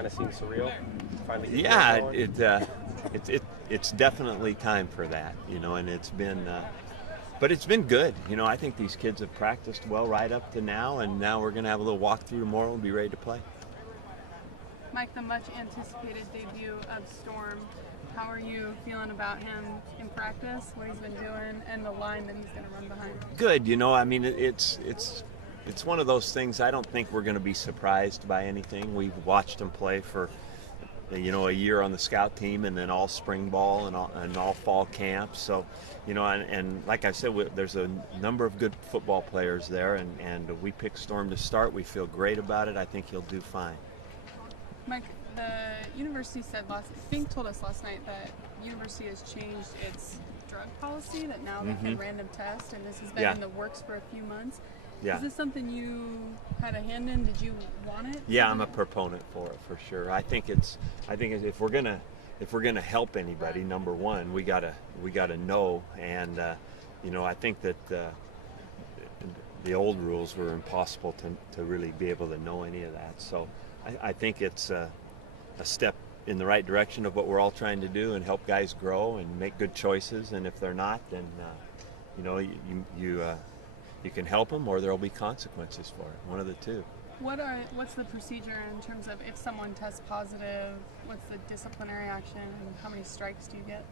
Kind of seems surreal. Finally getting Yeah, going. it's definitely time for that, and but it's been good. I think these kids have practiced well right up to now, and now we're going to have a little walkthrough tomorrow and be ready to play. Mike, the much anticipated debut of Storm. How are you feeling about him in practice, what he's been doing, and the line that he's going to run behind? Good, I mean, it's one of those things. I don't think we're going to be surprised by anything. We've watched him play for a year on the scout team, and then all spring ball and all fall camp. So, and like I said, there's a number of good football players there, and we picked Storm to start. We feel great about it. I think he'll do fine. Mike, the university said Fink told us last night that university has changed its drug policy, that now they can random test, and this has been in the works for a few months. Yeah. Is this something you had a hand in? Did you want it? Yeah, I'm a proponent for it for sure. I think if we're gonna help anybody, number one, we gotta know, and I think that the old rules were impossible to really be able to know any of that. So I think it's a step in the right direction of what we're all trying to do and help guys grow and make good choices. And if they're not, then you can help them, or there will be consequences for it. One of the two. What's the procedure in terms of if someone tests positive? What's the disciplinary action, and how many strikes do you get?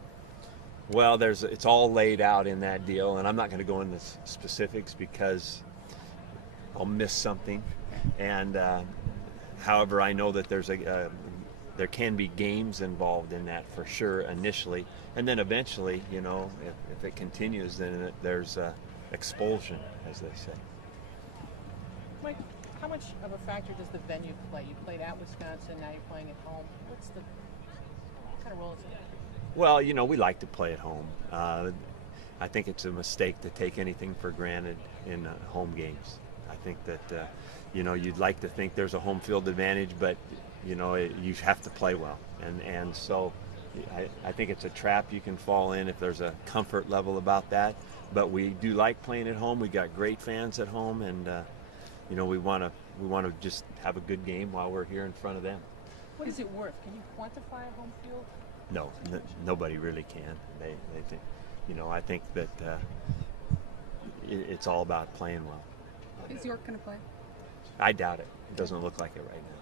Well, it's all laid out in that deal, and I'm not going to go into specifics because I'll miss something. And however, I know that there can be games involved in that for sure initially, and then eventually, if it continues, then there's expulsion, as they say. Mike, how much of a factor does the venue play? You played at Wisconsin, now you're playing at home. What kind of role is it? Well, we like to play at home. I think it's a mistake to take anything for granted in home games. I think that you'd like to think there's a home field advantage, but you have to play well, and so I think it's a trap you can fall in if there's a comfort level about that. But we do like playing at home. We got great fans at home, and we want to just have a good game while we're here in front of them. What is it worth? Can you quantify a home field? No, nobody really can. They think, I think that it's all about playing well. Is York going to play? I doubt it. It doesn't look like it right now.